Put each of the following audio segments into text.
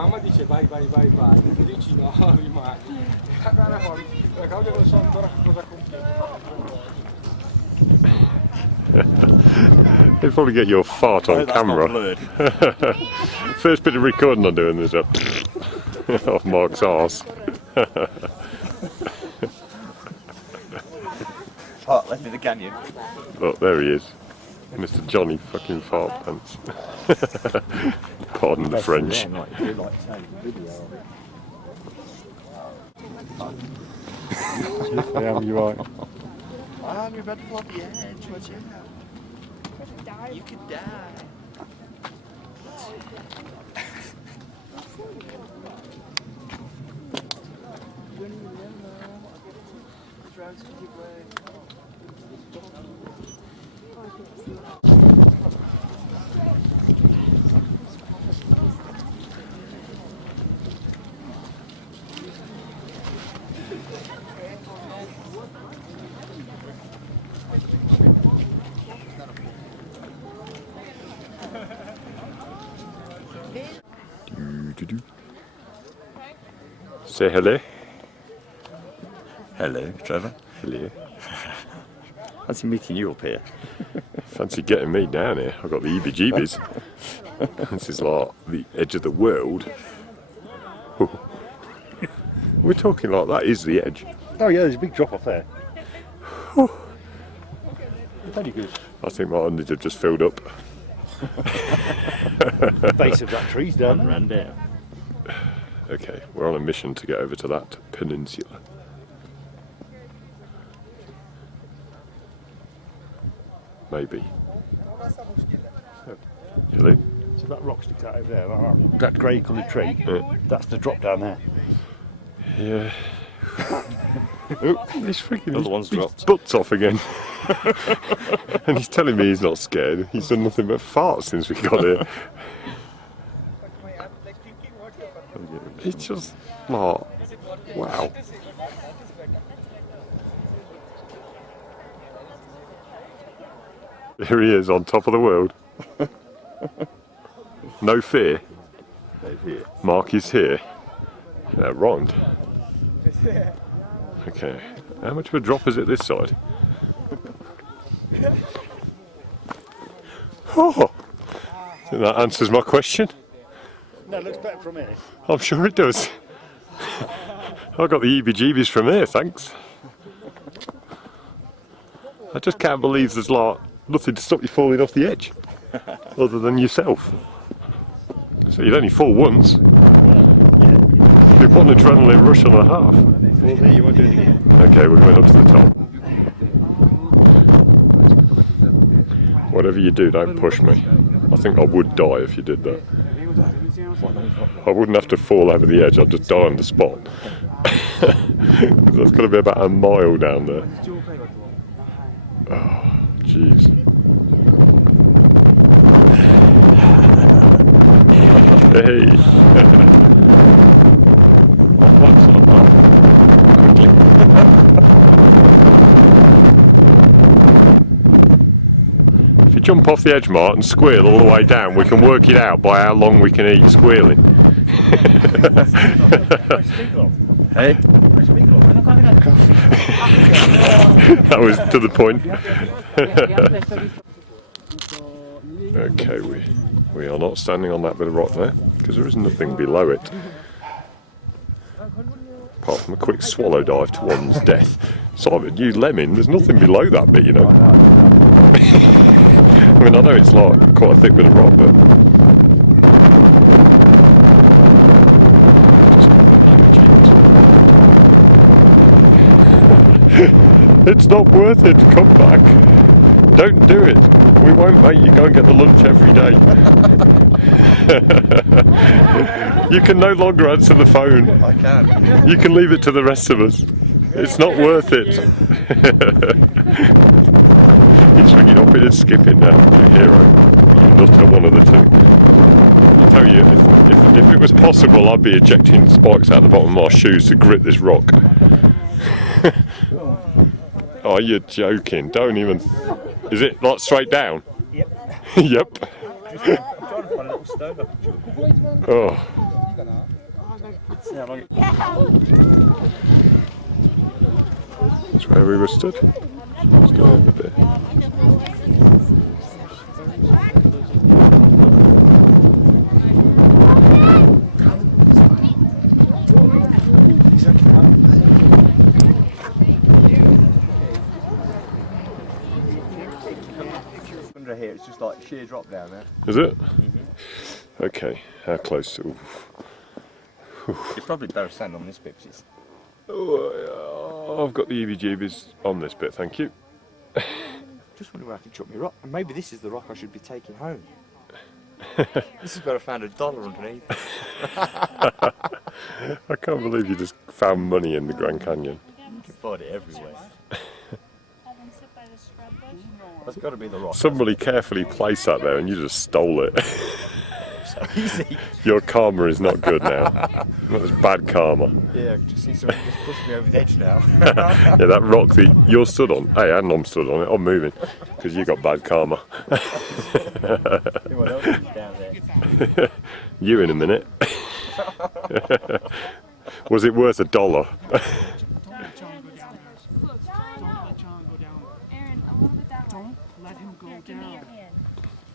mamma dice vai, tu dici no, rimani. Claudia non so ancora cosa They'll probably get your fart on camera. First bit of recording I'm doing is off Mark's arse. Fart left in the canyon. Look, there he is. Mr. Johnny fucking Fart Pants. Pardon the French. Yeah, you're right. I'm about to fall off the edge. Watch out. You could die. Say hello. Hello, Trevor. Hello. Fancy meeting you up here. Fancy getting me down here. I've got the heebie-jeebies. This is like the edge of the world. We're talking like that is the edge. Oh yeah, there's a big drop off there. Very good. I think my onions have just filled up. The base of that tree's down there. Ran down. Okay, we're on a mission to get over to that peninsula. Maybe. Hello? So that rock sticks out over there, that grey coloured tree, that's the drop down there. Yeah. Oh, he's freaking Other one's dropped. Butt's off again. And he's telling me he's not scared. He's done nothing but fart since we got here. It's just like, wow. Here he is on top of the world. No fear. No fear. Mark is here. That rhymed. Okay, how much of a drop is it this side? Oh, I think that answers my question. No, it looks better from here. I'm sure it does. I got the heebie-jeebies from here, thanks. I just can't believe there's like nothing to stop you falling off the edge, other than yourself. So you'd only fall once. It'd be one adrenaline rush and a half. Fall there, you won't do it again. Okay, we're going up to the top. Whatever you do, don't push me. I think I would die if you did that. I wouldn't have to fall over the edge, I'd just die on the spot. That's got to be about a mile down there. Oh, jeez. Hey! If you jump off the edge, Mark, and squeal all the way down, we can work it out by how long we can hear you squealing. Hey? That was to the point. Okay, we are not standing on that bit of rock there, because there is nothing below it. Apart from a quick swallow dive to one's death. Simon, you lemming, there's nothing below that bit, you know. I mean, I know it's like quite a thick bit of rock, but... It's not worth it, come back. Don't do it. We won't make you go and get the lunch every day. You can no longer answer the phone. I can. You can leave it to the rest of us. It's not worth it. He's ringing up and skipping now. Your hero. You're not one of the two. I tell you, if it was possible, I'd be ejecting spikes out the bottom of my shoes to grip this rock. Oh, you're joking. Don't even... Is it like straight down? Yep. Yep. Trying to find a little stone. Oh. See how long That's where we were stood. Just go over there. under here, it's just like sheer drop down there. Is it? Okay, how close? Oof. You're probably better stand on this bit. It's... Oh, I've got the EBGBs on this bit, thank you. Just wondering where I can chuck my rock. And maybe this is the rock I should be taking home. This is where I found $1 underneath. I can't believe you just found money in the Grand Canyon. You can find it everywhere. That's got to be the rock. Somebody carefully placed that there and you just stole it. So easy. Your karma is not good now. That was bad karma. Yeah, I can just see something just pushed me over the edge now. Yeah, that rock that you're stood on, hey, and I'm stood on it, I'm moving, because you got bad karma. Anyone else is down there? You in a minute. Was it worth $1? Don't let John go down there. Don't let John go down there. Aaron, a little bit that way. Don't let him go Here, give me down. your hand.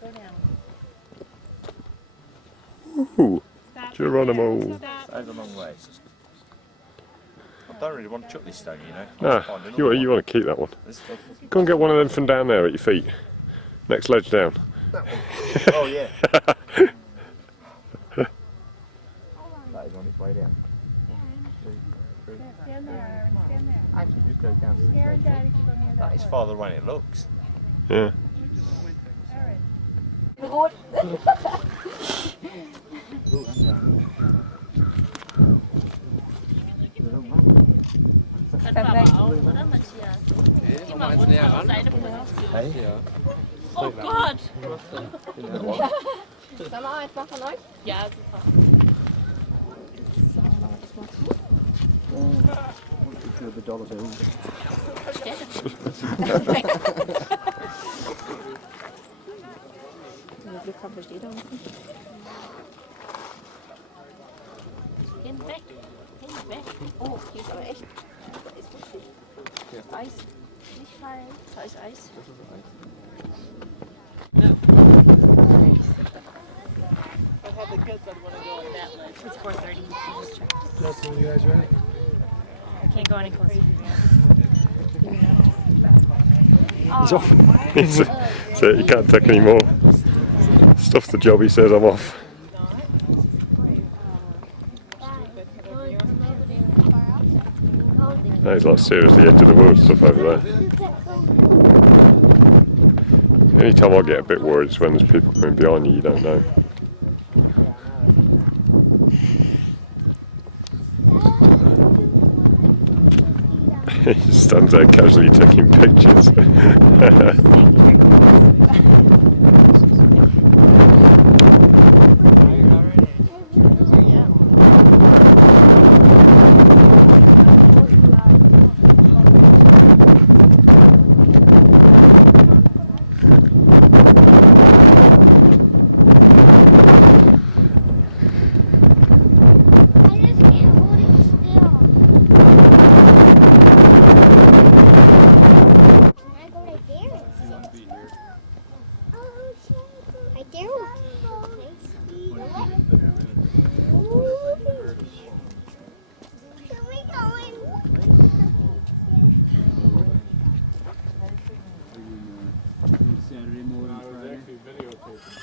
Go down. Ooh, Stop. Geronimo. Stop. That's a long way. I don't really want to chuck this stone, you know. Ah, you want to keep that one. This stuff. Go and get one of them from down there at your feet. Next ledge down. Oh yeah. That is on its way down. Stand there, Aaron. Stand there. Actually, just go down to the Aaron, station. Daddy, should go near That that is way. farther away than it looks. Yeah. Oh Gott! Sollen wir eins machen von euch? Ja, super. The dollar bill. Wenn wir Glück haben, versteht er uns nicht. Geh weg. Geh weg. Oh, hier ist aber echt. Da ist wirklich Eis. Nicht fallen. Da ist Eis. It's 4:30. Justin, you guys ready? I can't go any closer. He's off. So you can't take any more. Stuff the job, he says I'm off. No, he's like seriously edge of the world stuff over there. Anytime I get a bit worried is when there's people coming behind you don't know. He just stands there casually taking pictures. Saturday morning, Friday. Videotaping.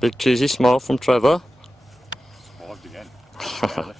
Big cheesy smile from Trevor. Survived again.